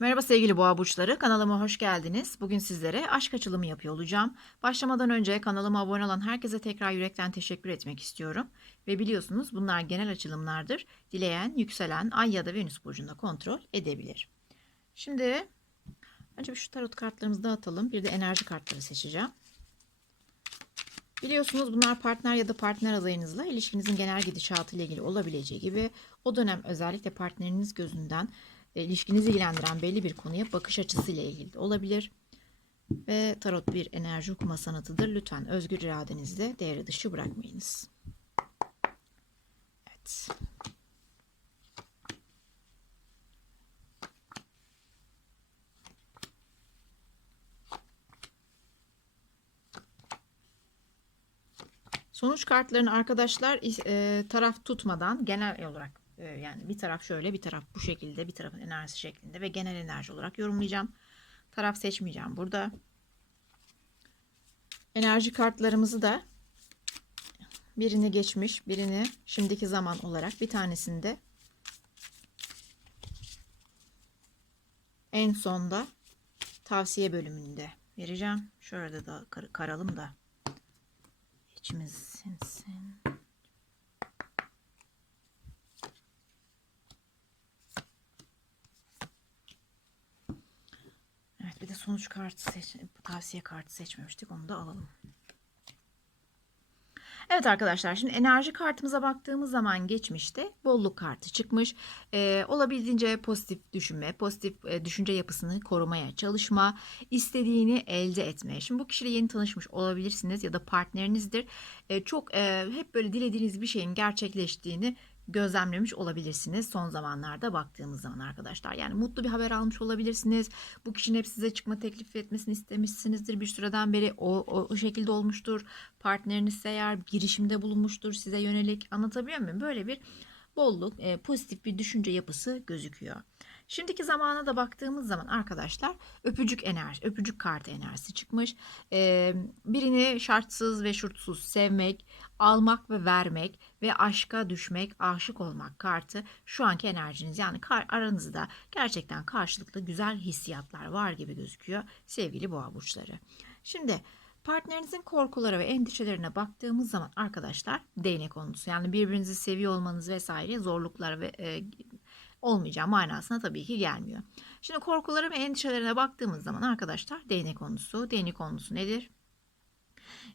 Merhaba sevgili boğa burçları, kanalıma hoş geldiniz. Bugün sizlere aşk açılımı yapıyor olacağım. Başlamadan önce kanalıma abone olan herkese tekrar yürekten teşekkür etmek istiyorum. Ve biliyorsunuz bunlar genel açılımlardır. Dileyen, yükselen, ay ya da venüs burcunda kontrol edebilir. Şimdi önce şu tarot kartlarımızı dağıtalım. Bir de enerji kartları seçeceğim. Biliyorsunuz bunlar partner ya da partner adayınızla ilişkinizin genel gidişatı ile ilgili olabileceği gibi o dönem özellikle partneriniz gözünden ilişkinizi ilgilendiren belli bir konuya bakış açısı ile ilgili de olabilir. Ve tarot bir enerji okuma sanatıdır. Lütfen özgür iradenizi de devre dışı bırakmayınız. Evet. Sonuç kartlarını arkadaşlar taraf tutmadan genel olarak yani bir taraf şöyle bir taraf bu şekilde bir tarafın enerjisi şeklinde ve genel enerji olarak yorumlayacağım. Taraf seçmeyeceğim burada. Enerji kartlarımızı da birini geçmiş, birini şimdiki zaman olarak bir tanesinde en sonda tavsiye bölümünde vereceğim. Şöyle de karalım da içimiz sinsin. Evet, bir de sonuç kartı tavsiye kartı seçmemiştik. Onu da alalım. Evet arkadaşlar, şimdi enerji kartımıza baktığımız zaman geçmişte bolluk kartı çıkmış. Olabildiğince pozitif düşünme, pozitif düşünce yapısını korumaya çalışma, istediğini elde etme. Şimdi bu kişiyle yeni tanışmış olabilirsiniz ya da partnerinizdir. Çok hep böyle dilediğiniz bir şeyin gerçekleştiğini gözlemlemiş olabilirsiniz son zamanlarda baktığımız zaman arkadaşlar. Yani mutlu bir haber almış olabilirsiniz. Bu kişinin hep size çıkma teklif etmesini istemişsinizdir. Bir süreden beri o şekilde olmuştur. Partneriniz eğer girişimde bulunmuştur size yönelik, anlatabiliyor muyum? Böyle bir bolluk, pozitif bir düşünce yapısı gözüküyor. Şimdiki zamana da baktığımız zaman arkadaşlar öpücük enerji, öpücük kartı enerjisi çıkmış. Birini şartsız ve şurtsuz sevmek, almak ve vermek ve aşka düşmek, aşık olmak kartı şu anki enerjiniz. Yani aranızda gerçekten karşılıklı güzel hissiyatlar var gibi gözüküyor sevgili boğa burçları. Şimdi partnerinizin korkuları ve endişelerine baktığımız zaman arkadaşlar değnek konusu. Yani birbirinizi seviyor olmanız vesaire zorluklar ve olmayacağı manasına tabii ki gelmiyor. Şimdi korkuları ve endişelerine baktığımız zaman arkadaşlar değnek konusu. Değnek konusu nedir?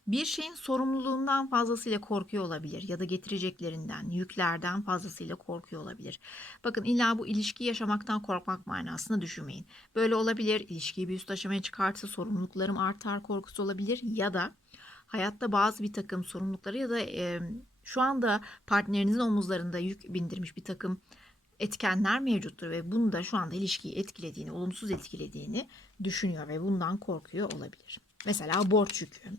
Bir şeyin sorumluluğundan fazlasıyla korkuyor olabilir ya da getireceklerinden, yüklerden fazlasıyla korkuyor olabilir. Bakın illa bu ilişkiyi yaşamaktan korkmak manasında düşünmeyin. Böyle olabilir, ilişkiyi bir üst aşamaya çıkartırsa sorumluluklarım artar korkusu olabilir ya da hayatta bazı bir takım sorumlulukları ya da şu anda partnerinizin omuzlarında yük bindirmiş bir takım etkenler mevcuttur ve bunu da şu anda ilişkiyi etkilediğini, olumsuz etkilediğini düşünüyor ve bundan korkuyor olabilir. Mesela borç yükü.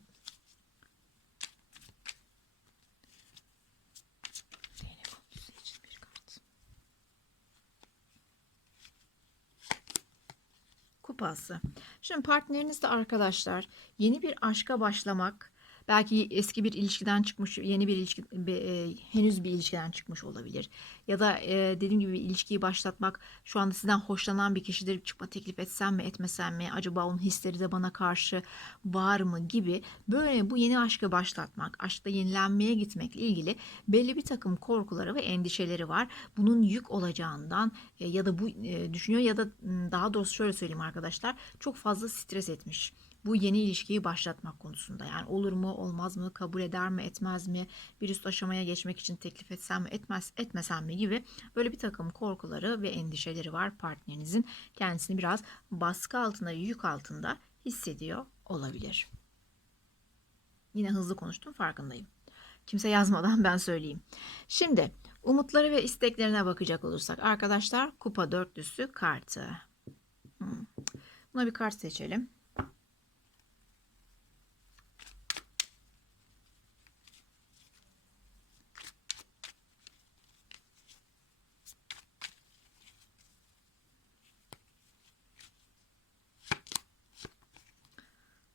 Kupası. Şimdi partnerinizle arkadaşlar yeni bir aşka başlamak, belki eski bir ilişkiden çıkmış, yeni bir ilişki, henüz bir ilişkiden çıkmış olabilir. Ya da dediğim gibi ilişkiyi başlatmak, şu anda sizden hoşlanan bir kişidir, çıkma teklif etsem mi etmesem mi, acaba onun hisleri de bana karşı var mı gibi, böyle bu yeni aşkı başlatmak, aşkta yenilenmeye gitmekle ilgili belli bir takım korkuları ve endişeleri var. Bunun yük olacağından ya da bu düşünüyor ya da daha doğrusu şöyle söyleyeyim arkadaşlar, çok fazla stres etmiş bu yeni ilişkiyi başlatmak konusunda. Yani olur mu olmaz mı, kabul eder mi etmez mi, bir üst aşamaya geçmek için teklif etsem mi etmesem mi gibi böyle bir takım korkuları ve endişeleri var partnerinizin. Kendisini biraz baskı altında, yük altında hissediyor olabilir. Yine hızlı konuştum, farkındayım. Kimse yazmadan ben söyleyeyim. Şimdi umutları ve isteklerine bakacak olursak arkadaşlar, kupa dörtlüsü kartı. Buna bir kart seçelim.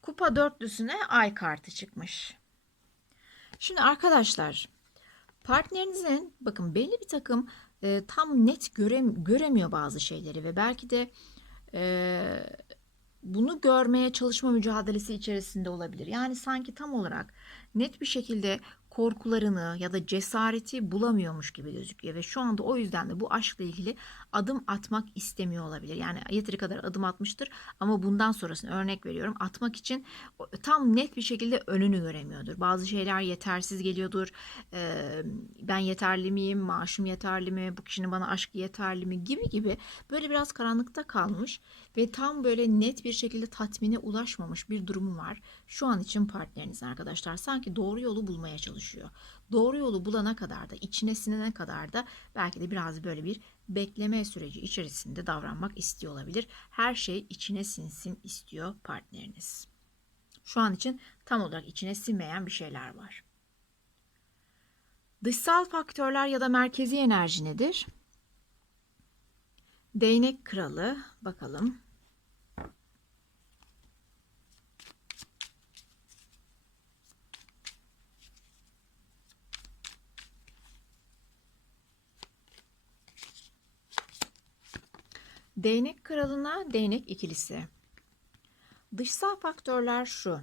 Kupa dörtlüsüne ay kartı çıkmış. Şimdi arkadaşlar partnerinizin bakın belli bir takım tam net göremiyor bazı şeyleri ve belki de Bunu görmeye çalışma mücadelesi içerisinde olabilir. Yani sanki tam olarak net bir şekilde korkularını ya da cesareti bulamıyormuş gibi gözüküyor ve şu anda o yüzden de bu aşkla ilgili adım atmak istemiyor olabilir. Yani yeteri kadar adım atmıştır ama bundan sonrasını örnek veriyorum atmak için tam net bir şekilde önünü göremiyordur. Bazı şeyler yetersiz geliyordur. Ben yeterli miyim? Maaşım yeterli mi? Bu kişinin bana aşkı yeterli mi? Gibi gibi böyle biraz karanlıkta kalmış ve tam böyle net bir şekilde tatmine ulaşmamış bir durumu var. Şu an için partneriniz arkadaşlar sanki doğru yolu bulmaya çalışıyor. Doğru yolu bulana kadar da içine sinene kadar da belki de biraz böyle bir bekleme süreci içerisinde davranmak istiyor olabilir. Her şey içine sinsin istiyor partneriniz. Şu an için tam olarak içine sinmeyen bir şeyler var. Dışsal faktörler ya da merkezi enerji nedir? Değnek kralı bakalım. Değnek kralına değnek ikilisi. Dışsal faktörler şu.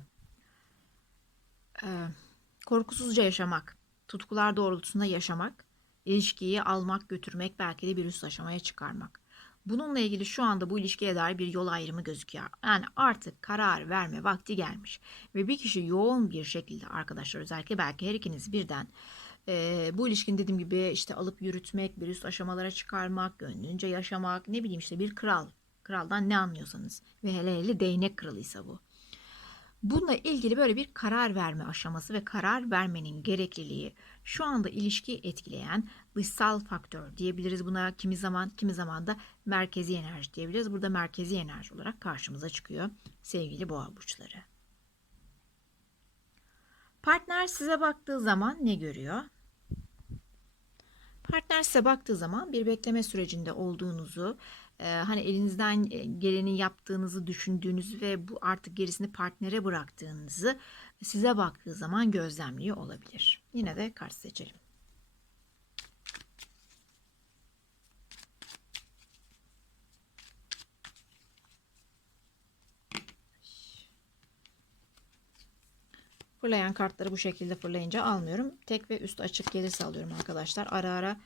Korkusuzca yaşamak, tutkular doğrultusunda yaşamak, ilişkiyi almak, götürmek, belki de bir üst aşamaya çıkarmak. Bununla ilgili şu anda bu ilişkiye dair bir yol ayrımı gözüküyor. Yani artık karar verme vakti gelmiş. Ve bir kişi yoğun bir şekilde arkadaşlar özellikle belki her ikiniz birden bu ilişkinin dediğim gibi işte alıp yürütmek, bir üst aşamalara çıkarmak, gönlünce yaşamak, ne bileyim işte bir kral. Kraldan ne anlıyorsanız ve hele hele değnek kralıysa bu. Bununla ilgili böyle bir karar verme aşaması ve karar vermenin gerekliliği şu anda ilişkiyi etkileyen dışsal faktör diyebiliriz buna. Kimi zaman da merkezi enerji diyebiliriz. Burada merkezi enerji olarak karşımıza çıkıyor sevgili boğa burçları. Partner size baktığı zaman ne görüyor? Partner size baktığı zaman bir bekleme sürecinde olduğunuzu, hani elinizden geleni yaptığınızı düşündüğünüzü ve bu artık gerisini partnere bıraktığınızı size baktığı zaman gözlemliyor olabilir. Yine de kart seçelim. Fırlayan kartları bu şekilde fırlayınca almıyorum. Tek ve üst açık gelirse alıyorum arkadaşlar. Ara ara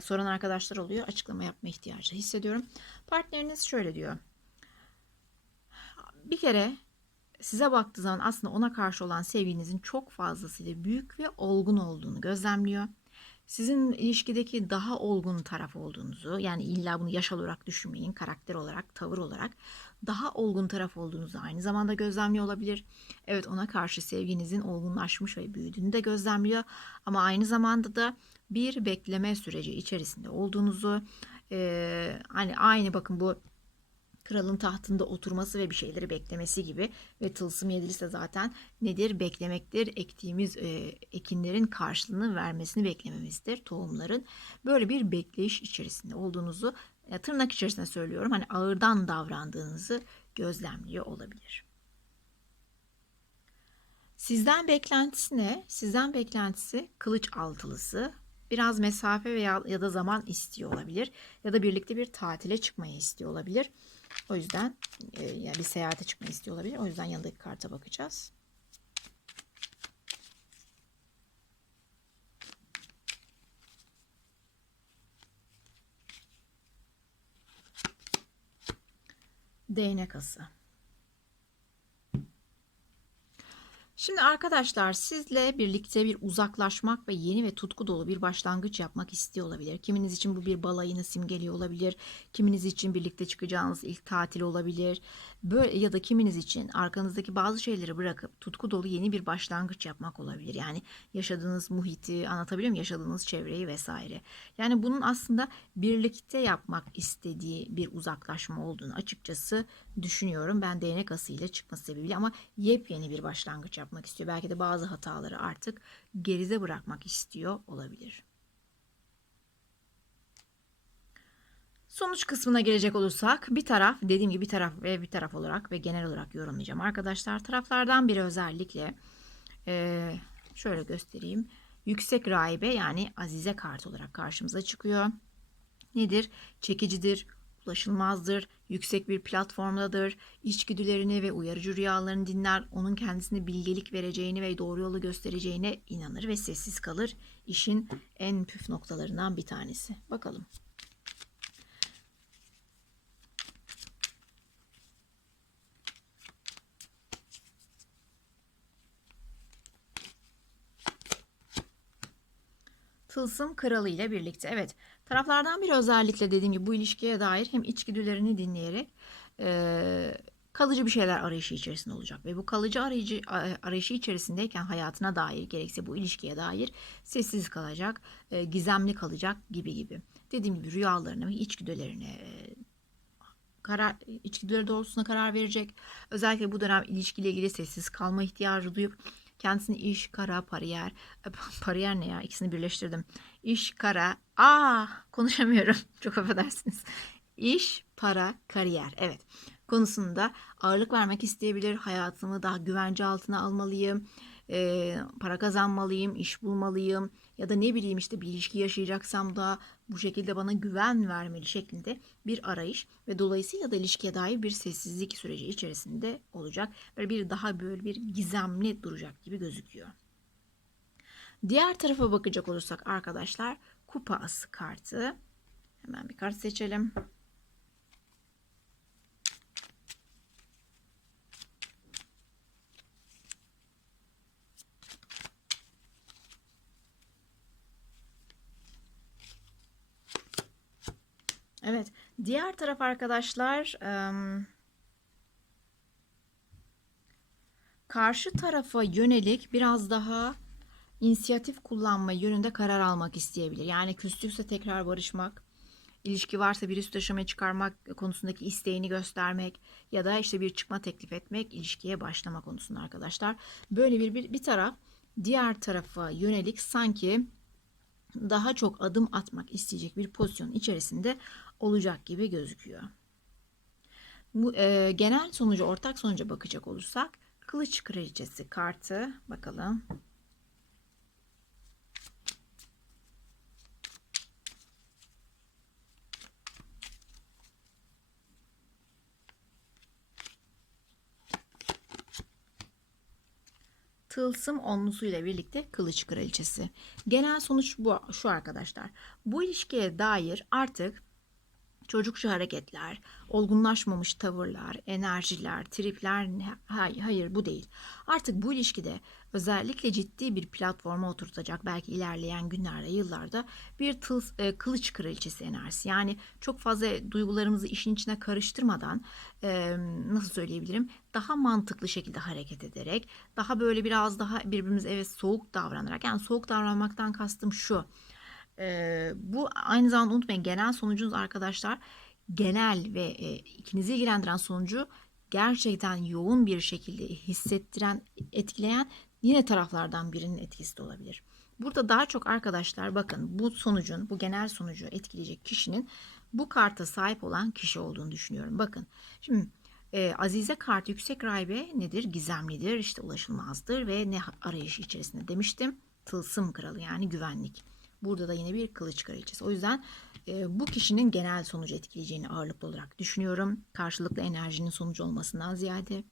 soran arkadaşlar oluyor. Açıklama yapma ihtiyacı hissediyorum. Partneriniz şöyle diyor. Bir kere size baktığı zaman aslında ona karşı olan sevginizin çok fazlasıyla büyük ve olgun olduğunu gözlemliyor. Sizin ilişkideki daha olgun taraf olduğunuzu, yani illa bunu yaş olarak düşünmeyin, karakter olarak, tavır olarak daha olgun taraf olduğunuzu aynı zamanda gözlemliyor olabilir. Evet, ona karşı sevginizin olgunlaşmış ve büyüdüğünü de gözlemliyor. Ama aynı zamanda da bir bekleme süreci içerisinde olduğunuzu, hani aynı bakın bu kralın tahtında oturması ve bir şeyleri beklemesi gibi ve tılsım yedilisi de zaten nedir? Beklemektir. Ektiğimiz ekinlerin karşılığını vermesini beklememizdir. Tohumların. Böyle bir bekleyiş içerisinde olduğunuzu tırnak içerisinde söylüyorum. Hani ağırdan davrandığınızı gözlemliyor olabilir. Sizden beklentisi ne? Sizden beklentisi kılıç altılısı. Biraz mesafe veya ya da zaman istiyor olabilir. Ya da birlikte bir tatile çıkmayı istiyor olabilir. O yüzden yani bir seyahate çıkmayı istiyor olabilir. O yüzden yanındaki karta bakacağız. Değnek ası. Şimdi arkadaşlar sizle birlikte bir uzaklaşmak ve yeni ve tutku dolu bir başlangıç yapmak istiyor olabilir. Kiminiz için bu bir balayını simgeliyor olabilir. Kiminiz için birlikte çıkacağınız ilk tatil olabilir. Böyle ya da kiminiz için arkanızdaki bazı şeyleri bırakıp tutku dolu yeni bir başlangıç yapmak olabilir. Yani yaşadığınız muhiti anlatabiliyor muyum? Yaşadığınız çevreyi vesaire. Yani bunun aslında birlikte yapmak istediği bir uzaklaşma olduğunu açıkçası düşünüyorum. Ben değnek ası ile çıkması sebebiyle ama yepyeni bir başlangıç yapmak istiyor. Belki de bazı hataları artık geride bırakmak istiyor olabilir. Sonuç kısmına gelecek olursak bir taraf dediğim gibi bir taraf ve bir taraf olarak ve genel olarak yorumlayacağım arkadaşlar. Taraflardan biri özellikle şöyle göstereyim. Yüksek rahibe yani Azize kartı olarak karşımıza çıkıyor. Nedir? Çekicidir, ulaşılmazdır, yüksek bir platformdadır, içgüdülerini ve uyarıcı rüyalarını dinler, onun kendisine bilgelik vereceğini ve doğru yolu göstereceğine inanır ve sessiz kalır. İşin en püf noktalarından bir tanesi. Bakalım. Tılsım kralı ile birlikte. Evet, taraflardan biri özellikle dediğim gibi bu ilişkiye dair hem içgüdülerini dinleyerek kalıcı bir şeyler arayışı içerisinde olacak. Ve bu kalıcı arayışı içerisindeyken hayatına dair, gerekse bu ilişkiye dair sessiz kalacak, gizemli kalacak gibi gibi. Dediğim gibi rüyalarını ve içgüdülerini içgüdüleri doğrultusunda karar verecek. Özellikle bu dönem ilişkiyle ilgili sessiz kalma ihtiyacı duyup kendisini iş, kara, kariyer, kariyer ne ya? İkisini birleştirdim. İş, kara, konuşamıyorum. Çok affedersiniz. İş, para, kariyer. Evet. Konusunda ağırlık vermek isteyebilir. Hayatımı daha güvence altına almalıyım. Para kazanmalıyım, iş bulmalıyım. Ya da ne bileyim işte bir ilişki yaşayacaksam da bu şekilde bana güven vermeli şeklinde bir arayış ve dolayısıyla da ilişkiye dair bir sessizlik süreci içerisinde olacak. Böyle bir gizemli duracak gibi gözüküyor. Diğer tarafa bakacak olursak arkadaşlar, kupa ası kartı. Hemen bir kart seçelim. Evet, diğer taraf arkadaşlar karşı tarafa yönelik biraz daha inisiyatif kullanma yönünde karar almak isteyebilir. Yani küstükse tekrar barışmak, ilişki varsa bir üst aşamaya çıkarmak konusundaki isteğini göstermek ya da işte bir çıkma teklif etmek, ilişkiye başlama konusunda arkadaşlar. Böyle bir taraf diğer tarafa yönelik sanki daha çok adım atmak isteyecek bir pozisyon içerisinde olacak gibi gözüküyor. Bu genel sonucu, ortak sonuca bakacak olursak Kılıç Kraliçesi kartı bakalım. Tılsım onlusu ile birlikte Kılıç Kraliçesi. Genel sonuç şu arkadaşlar. Bu ilişkiye dair artık çocukça hareketler, olgunlaşmamış tavırlar, enerjiler, tripler, hayır bu değil. Artık bu ilişkide özellikle ciddi bir platforma oturtacak, belki ilerleyen günlerde, yıllarda bir kılıç kraliçesi enerjisi. Yani çok fazla duygularımızı işin içine karıştırmadan, nasıl söyleyebilirim, daha mantıklı şekilde hareket ederek, daha böyle biraz daha birbirimize evet soğuk davranarak, yani soğuk davranmaktan kastım şu. Bu aynı zamanda unutmayın, genel sonucunuz arkadaşlar, genel ve ikinizi ilgilendiren sonucu gerçekten yoğun bir şekilde hissettiren, etkileyen yine taraflardan birinin etkisi de olabilir. Burada daha çok arkadaşlar bakın, bu genel sonucu etkileyecek kişinin bu karta sahip olan kişi olduğunu düşünüyorum. Bakın şimdi Azize kart yüksek rahibe nedir? Gizemlidir, işte ulaşılmazdır ve ne arayışı içerisinde demiştim? Tılsım kralı, yani güvenlik. Burada da yine bir kılıç kraliçesi. O yüzden bu kişinin genel sonucu etkileyeceğini ağırlıklı olarak düşünüyorum. Karşılıklı enerjinin sonucu olmasından ziyade.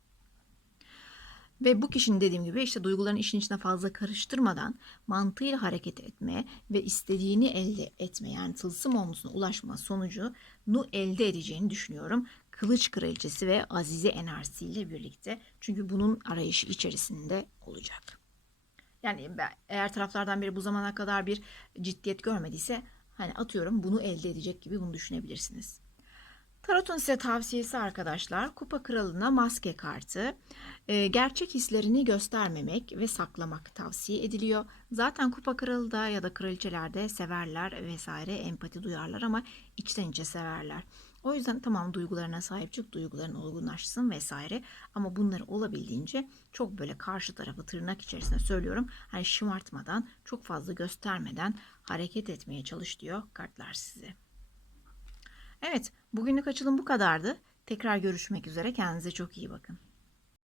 Ve bu kişinin dediğim gibi işte duyguların işin içine fazla karıştırmadan mantığıyla hareket etme ve istediğini elde etme, yani tılsım onlusuna ulaşma sonucunu elde edeceğini düşünüyorum. Kılıç kraliçesi ve Azize enerjisiyle birlikte. Çünkü bunun arayışı içerisinde olacak. Yani eğer taraflardan biri bu zamana kadar bir ciddiyet görmediyse, hani atıyorum bunu elde edecek gibi bunu düşünebilirsiniz. Tarot'un size tavsiyesi arkadaşlar, Kupa Kralı'na maske kartı. Gerçek hislerini göstermemek ve saklamak tavsiye ediliyor. Zaten Kupa Kralı da ya da kraliçelerde severler vesaire, empati duyarlar ama içten içe severler. O yüzden tamam, duygularına sahip çık, duyguların olgunlaşsın vesaire, ama bunları olabildiğince çok böyle karşı tarafı, tırnak içerisinde söylüyorum, hani şımartmadan, çok fazla göstermeden hareket etmeye çalış diyor kartlar size. Evet, bugünlük açılım bu kadardı. Tekrar görüşmek üzere. Kendinize çok iyi bakın.